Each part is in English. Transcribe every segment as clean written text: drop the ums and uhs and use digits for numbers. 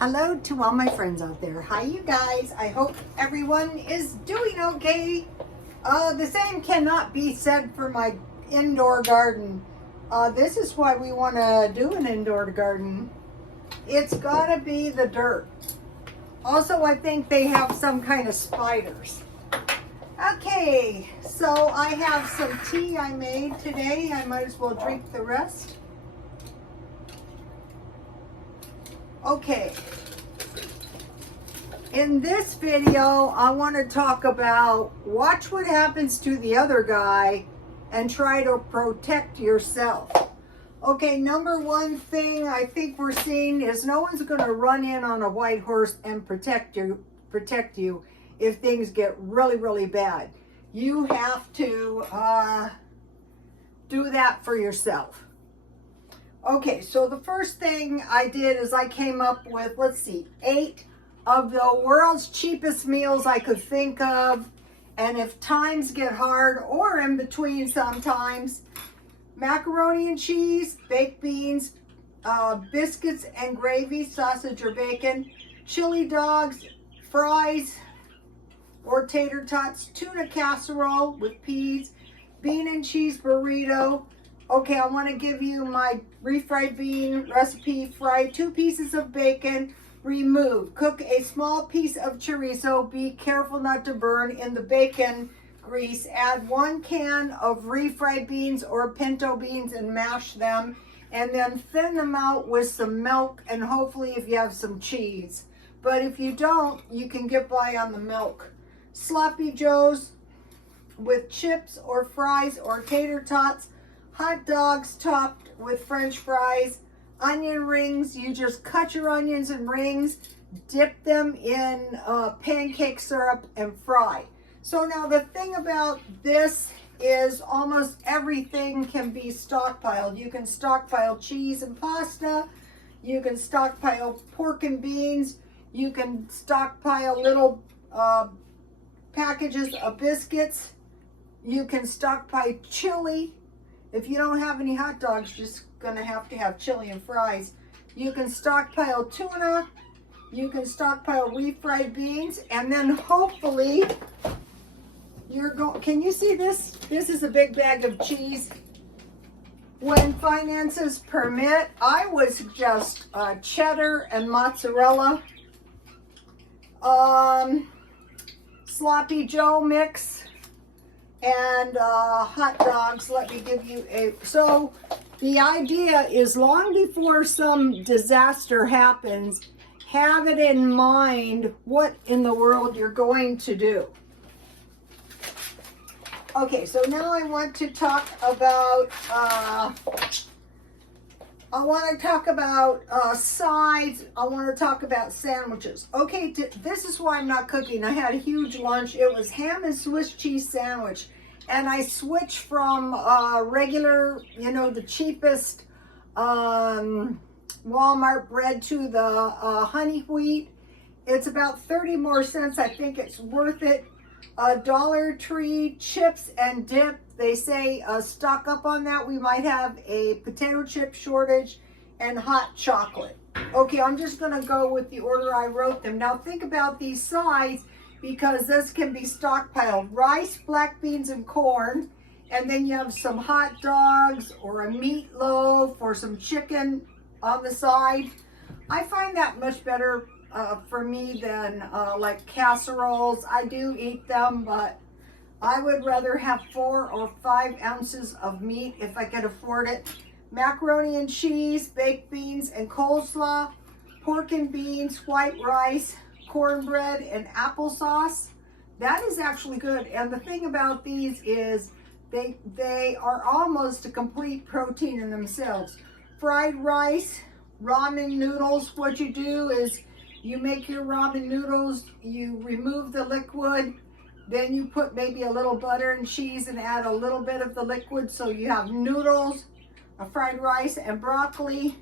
Hello to all my friends out there. Hi, you guys. I hope everyone is doing okay. The same cannot be said for my indoor garden. This is why we want to do an indoor garden. It's got to be the dirt. Also, I think they have some kind of spiders. Okay, so I have some tea I made today. I might as well drink the rest. Okay, in this video, I want to talk about watch what happens to the other guy and try to protect yourself. Okay, number one thing I think we're seeing is no one's going to run in on a white horse and protect you if things get really, really bad. You have to do that for yourself. Okay, so the first thing I did is I came up with, let's see, 8 of the world's cheapest meals I could think of. And if times get hard or in between sometimes, macaroni and cheese, baked beans, biscuits and gravy, sausage or bacon, chili dogs, fries or tater tots, tuna casserole with peas, bean and cheese burrito. Okay, I want to give you my refried bean recipe. Fry 2 pieces of bacon, remove. Cook a small piece of chorizo. Be careful not to burn in the bacon grease. Add 1 can of refried beans or pinto beans and mash them. And then thin them out with some milk and hopefully if you have some cheese. But if you don't, you can get by on the milk. Sloppy joes with chips or fries or tater tots. Hot dogs topped with French fries, onion rings. You just cut your onions in rings, dip them in pancake syrup and fry. So now the thing about this is almost everything can be stockpiled. You can stockpile cheese and pasta. You can stockpile pork and beans. You can stockpile little packages of biscuits. You can stockpile chili. If you don't have any hot dogs, you're just gonna have to have chili and fries. You can stockpile tuna. You can stockpile refried beans, and then hopefully you're going. Can you see this? This is a big bag of cheese. When finances permit, I would suggest cheddar and mozzarella, sloppy Joe mix, and hot dogs. Let me give you so the idea is long before some disaster happens, have it in mind what in the world you're going to do. Okay, so now I want to talk about sides. I want to talk about sandwiches. Okay, this is why I'm not cooking. I had a huge lunch. It was ham and Swiss cheese sandwich. And I switched from regular, the cheapest Walmart bread to the honey wheat. It's about 30 more cents. I think it's worth it. Dollar Tree chips and dip. They say stock up on that. We might have a potato chip shortage and hot chocolate. Okay, I'm just going to go with the order I wrote them. Now think about these sides because this can be stockpiled. Rice, black beans, and corn. And then you have some hot dogs or a meatloaf or some chicken on the side. I find that much better for me than like casseroles. I do eat them, but I would rather have 4 or 5 ounces of meat if I could afford it. Macaroni and cheese, baked beans and coleslaw, pork and beans, white rice, cornbread and applesauce. That is actually good. And the thing about these is they are almost a complete protein in themselves. Fried rice, ramen noodles. What you do is you make your ramen noodles, you remove the liquid, then you put maybe a little butter and cheese and add a little bit of the liquid so you have noodles, fried rice and broccoli,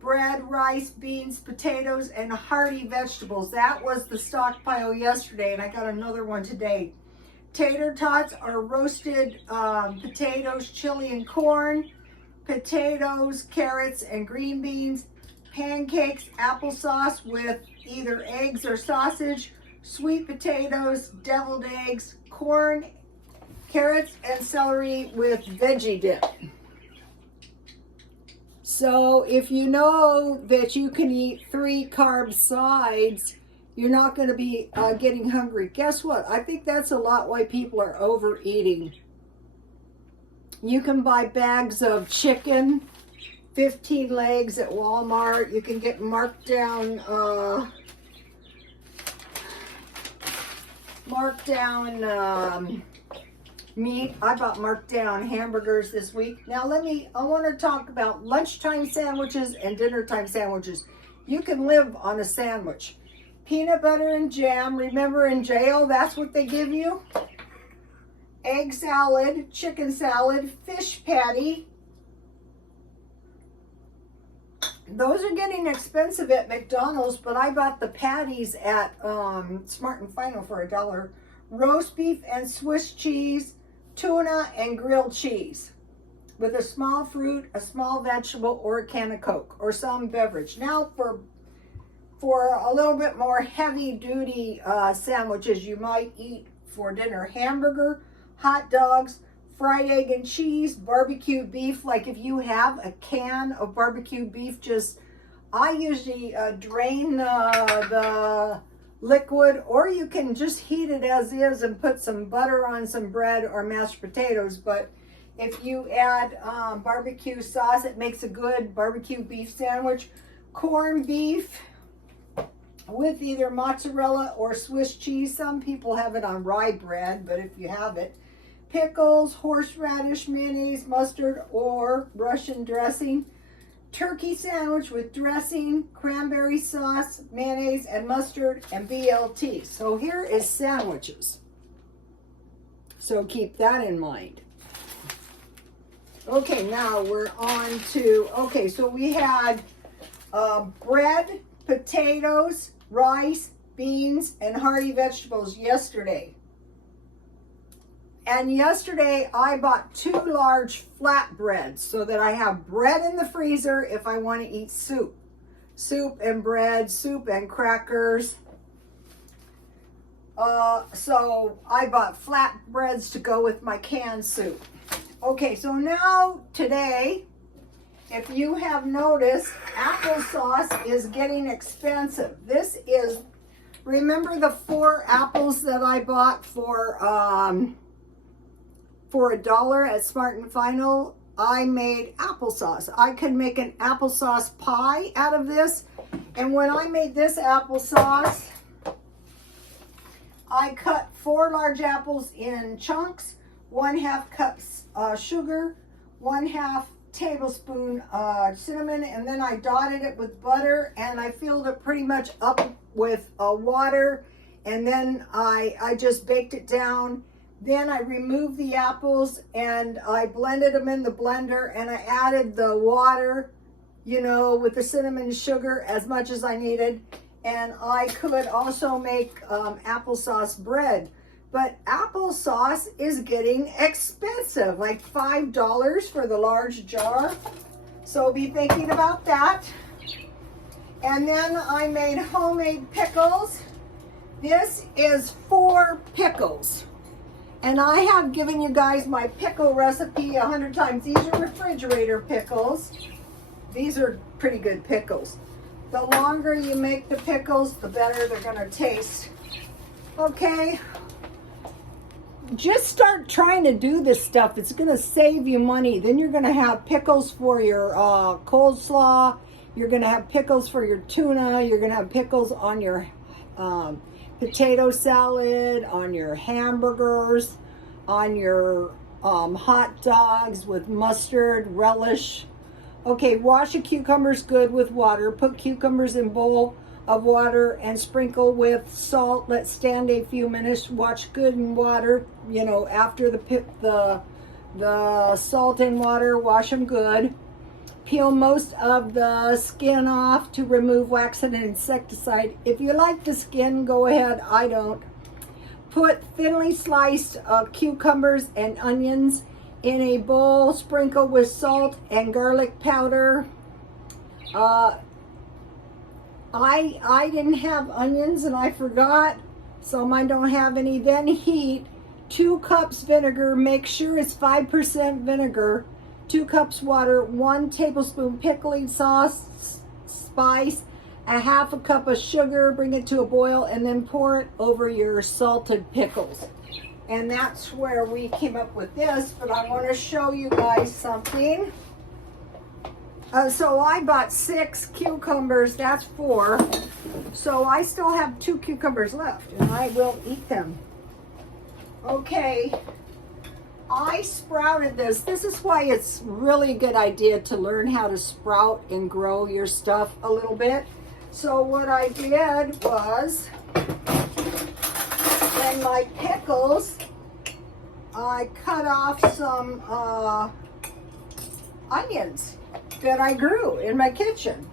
bread, rice, beans, potatoes, and hearty vegetables. That was the stockpile yesterday, and I got another one today. Tater tots are roasted potatoes, chili, and corn, potatoes, carrots, and green beans, pancakes, applesauce with either eggs or sausage, sweet potatoes, deviled eggs, corn, carrots, and celery with veggie dip. So if you know that you can eat 3 carb sides, you're not going to be getting hungry. Guess what? I think that's a lot why people are overeating. You can buy bags of chicken, 15 legs at Walmart. You can get marked down meat. I bought marked down hamburgers this week. Now I want to talk about lunchtime sandwiches and dinner time sandwiches. You can live on a sandwich. Peanut butter and jam. Remember in jail, that's what they give you. Egg salad, chicken salad, fish patty. Those are getting expensive at McDonald's, but I bought the patties at Smart and Final for $1. Roast beef and Swiss cheese, tuna and grilled cheese with a small fruit, a small vegetable, or a can of Coke or some beverage. Now for a little bit more heavy duty sandwiches you might eat for dinner: hamburger, hot dogs, fried egg and cheese, barbecue beef. Like if you have a can of barbecue beef, I usually drain the liquid, or you can just heat it as is and put some butter on some bread or mashed potatoes. But if you add barbecue sauce, it makes a good barbecue beef sandwich. Corned beef with either mozzarella or Swiss cheese. Some people have it on rye bread, but if you have it. Pickles, horseradish, mayonnaise, mustard, or Russian dressing. Turkey sandwich with dressing, cranberry sauce, mayonnaise, and mustard, and BLT. So here is sandwiches. So keep that in mind. Okay, now we're on to, so we had bread, potatoes, rice, beans, and hearty vegetables yesterday. And yesterday I bought 2 large flatbreads so that I have bread in the freezer if I want to eat soup. Soup and bread, soup and crackers. So I bought flatbreads to go with my canned soup. Okay, so now today, if you have noticed, applesauce is getting expensive. This is, remember the 4 apples that I bought for $1 at Smart and Final? I made applesauce. I could make an applesauce pie out of this. And when I made this applesauce, I cut 4 large apples in chunks, 1/2 cup sugar, 1/2 tablespoon cinnamon, and then I dotted it with butter, and I filled it pretty much up with water, and then I just baked it down. Then I removed the apples and I blended them in the blender, and I added the water, with the cinnamon and sugar as much as I needed. And I could also make applesauce bread. But applesauce is getting expensive, like $5 for the large jar. So be thinking about that. And then I made homemade pickles. This is 4 pickles. And I have given you guys my pickle recipe 100 times. These are refrigerator pickles. These are pretty good pickles. The longer you make the pickles, the better they're going to taste. Okay. Just start trying to do this stuff. It's going to save you money. Then you're going to have pickles for your coleslaw. You're going to have pickles for your tuna. You're going to have pickles on your potato salad, on your hamburgers, on your hot dogs with mustard, relish. Okay, wash your cucumbers good with water. Put cucumbers in bowl of water and sprinkle with salt. Let stand a few minutes. Wash good in water. After the salt and water, wash them good. Peel most of the skin off to remove wax and insecticide. If you like the skin, go ahead. I don't. Put thinly sliced cucumbers and onions in a bowl. Sprinkle with salt and garlic powder. I didn't have onions and I forgot, so mine don't have any. Then heat 2 cups vinegar. Make sure it's 5% vinegar. 2 cups water. 1 tablespoon pickling sauce, spice. A half a cup of sugar. Bring it to a boil and then pour it over your salted pickles. And that's where we came up with this. But I want to show you guys something. So I bought 6 cucumbers. That's 4. So I still have 2 cucumbers left, and I will eat them. Okay, I sprouted this. This is why it's really a good idea to learn how to sprout and grow your stuff a little bit. So what I did was, in my pickles, I cut off some onions that I grew in my kitchen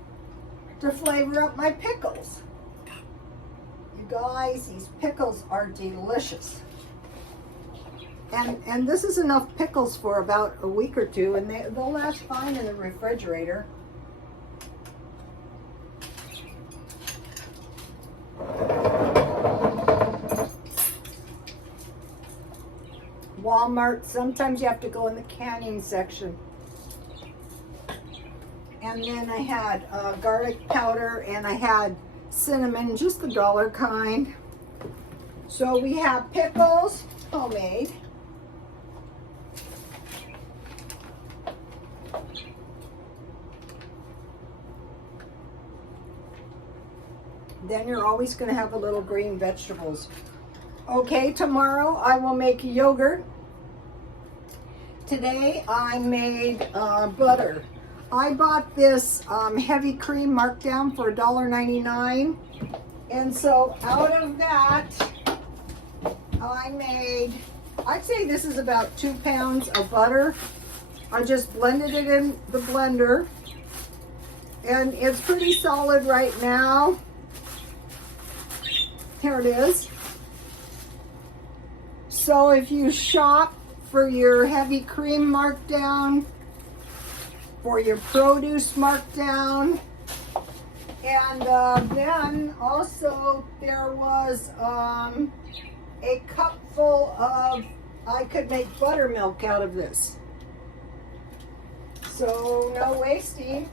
to flavor up my pickles. You guys, these pickles are delicious. And this is enough pickles for about a week or 2, and they'll last fine in the refrigerator. Walmart, sometimes you have to go in the canning section. And then I had garlic powder, and I had cinnamon, just the dollar kind. So we have pickles, homemade. Then you're always going to have a little green vegetables. Okay, tomorrow I will make yogurt. Today I made butter. I bought this heavy cream marked down for $1.99. And so out of that, I made, I'd say this is about 2 pounds of butter. I just blended it in the blender. And it's pretty solid right now. Here it is. So if you shop for your heavy cream markdown, for your produce markdown, and then also there was a cup full of, I could make buttermilk out of this. So no wasting.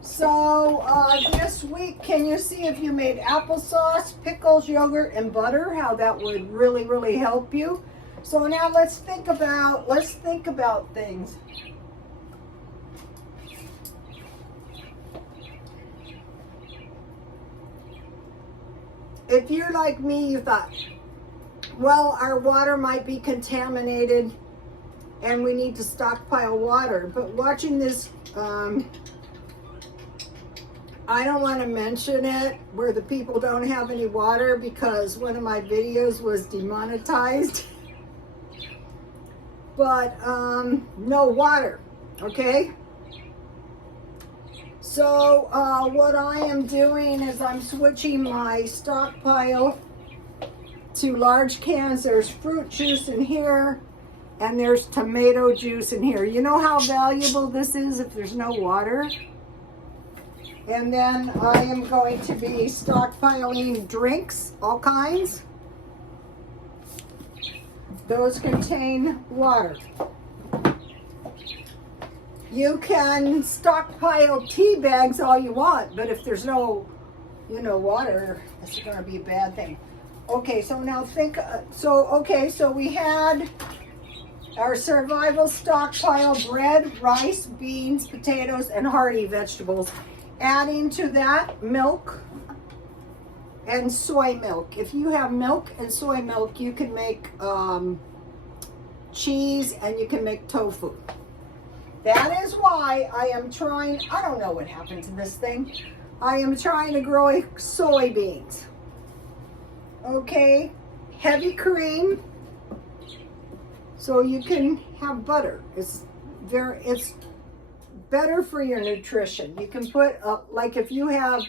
So this week, can you see if you made applesauce, pickles, yogurt, and butter, how that would really, really help you? So now let's think about things. If you're like me, you thought, well, our water might be contaminated and we need to stockpile water. But watching this, I don't want to mention it where the people don't have any water because one of my videos was demonetized. But no water, okay? So what I am doing is I'm switching my stockpile to large cans. There's fruit juice in here and there's tomato juice in here. You know how valuable this is if there's no water? And then I am going to be stockpiling drinks, all kinds. Those contain water. You can stockpile tea bags all you want, but if there's no, water, it's going to be a bad thing. Okay, so now think, so we had our survival stockpile: bread, rice, beans, potatoes, and hearty vegetables. Adding to that milk and soy milk. If you have milk and soy milk, you can make cheese and you can make tofu. That is why I am trying, I don't know what happened to this thing. I am trying to grow soybeans. Okay, heavy cream so you can have butter. It's better for your nutrition. You can put like if you have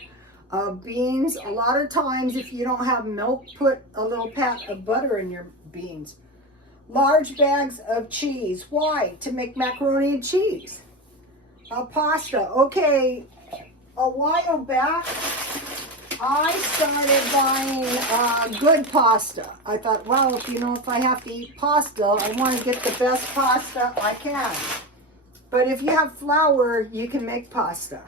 beans, a lot of times if you don't have milk, put a little pat of butter in your beans. Large bags of cheese. Why? To make macaroni and cheese. Pasta. Okay, a while back, I started buying good pasta. I thought, well, if I have to eat pasta, I want to get the best pasta I can. But if you have flour, you can make pasta.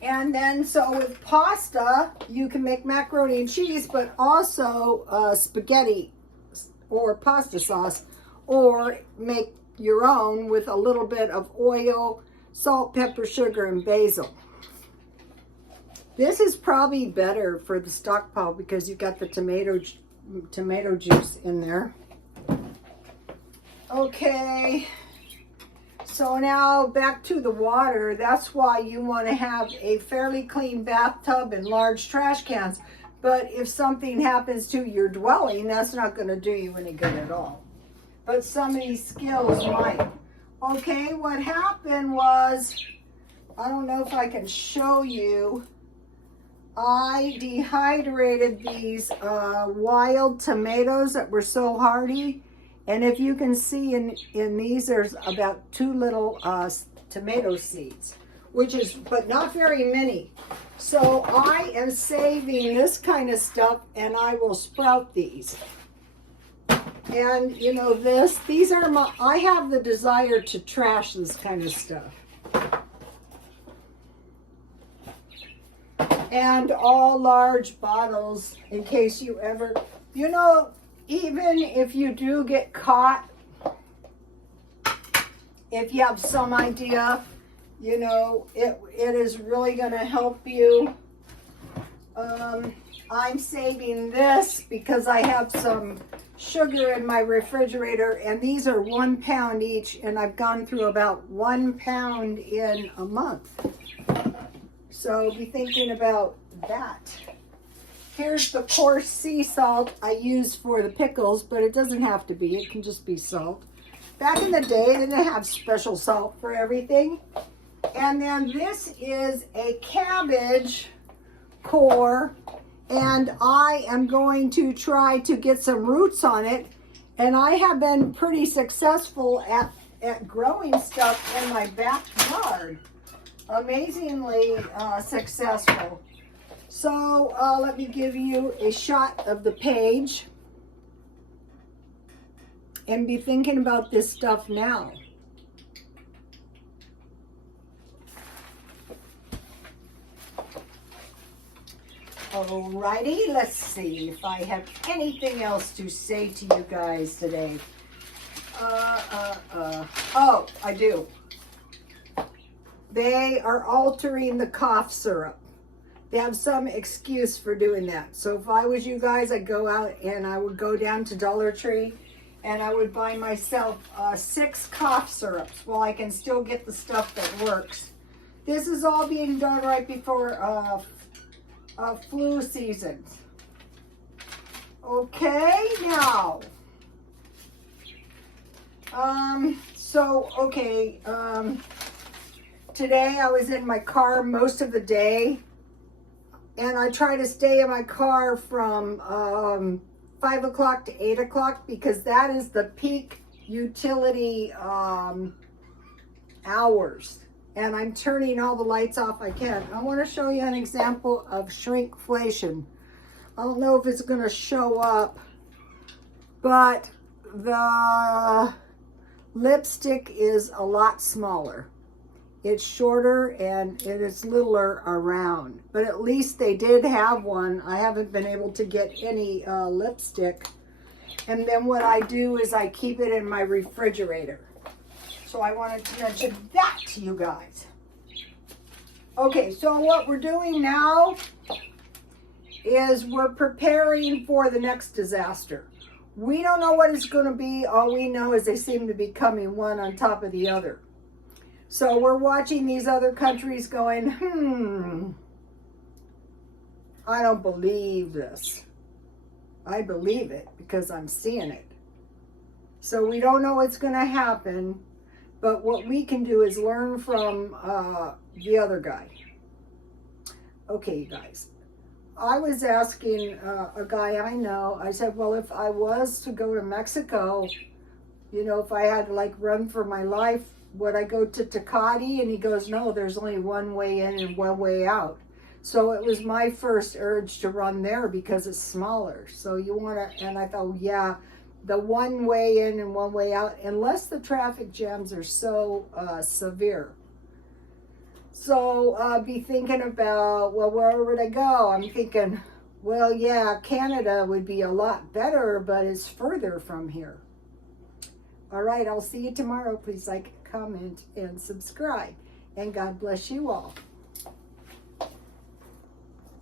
And then, so with pasta, you can make macaroni and cheese, but also spaghetti or pasta sauce, or make your own with a little bit of oil, salt, pepper, sugar, and basil. This is probably better for the Stockpile because you've got the tomato juice in there. Okay. So now back to the water. That's why you want to have a fairly clean bathtub and large trash cans. But if something happens to your dwelling, that's not going to do you any good at all. But some of these skills might. Okay, what happened was, I don't know if I can show you, I dehydrated these wild tomatoes that were so hardy. And if you can see in these, there's about 2 little tomato seeds, but not very many. So I am saving this kind of stuff, and I will sprout these. And these are I have the desire to trash this kind of stuff. And all large bottles in case you ever, even if you do get caught, if you have some idea, it is really going to help you. I'm saving this because I have some sugar in my refrigerator, and these are 1 pound each, and I've gone through about 1 pound in a month. So be thinking about that. Here's the coarse sea salt I use for the pickles, but it doesn't have to be. It can just be salt. Back in the day, they didn't have special salt for everything. And then this is a cabbage core, and I am going to try to get some roots on it. And I have been pretty successful at growing stuff in my backyard. Amazingly successful. So let me give you a shot of the page and be thinking about this stuff now. Alrighty, let's see if I have anything else to say to you guys today. Oh, I do. They are altering the cough syrup. They have some excuse for doing that. So if I was you guys, I'd go out and I would go down to Dollar Tree and I would buy myself 6 cough syrups while I can still get the stuff that works. This is all being done right before flu season. Okay, now. Today I was in my car most of the day, and I try to stay in my car from 5 o'clock to 8 o'clock because that is the peak utility hours. And I'm turning all the lights off I can. I want to show you an example of shrinkflation. I don't know if it's going to show up, but the lipstick is a lot smaller. It's shorter and it is littler around, but at least they did have one. I haven't been able to get any lipstick. And then what I do is I keep it in my refrigerator. So I wanted to mention that to you guys. Okay, so what we're doing now is we're preparing for the next disaster. We don't know what it's going to be. All we know is they seem to be coming one on top of the other. So we're watching these other countries going, I don't believe this. I believe it because I'm seeing it. So we don't know what's going to happen, but what we can do is learn from the other guy. Okay, you guys. I was asking a guy I know, I said, well, if I was to go to Mexico, if I had to run for my life, would I go to Takati? And he goes, no, there's only one way in and one way out. So it was my first urge to run there because it's smaller. So you want to, and I thought, yeah, the one way in and one way out, unless the traffic jams are so severe. So be thinking about, well, where would I go? I'm thinking, well, yeah, Canada would be a lot better, but it's further from here. All right, I'll see you tomorrow. Please like, comment, and subscribe. And God bless you all.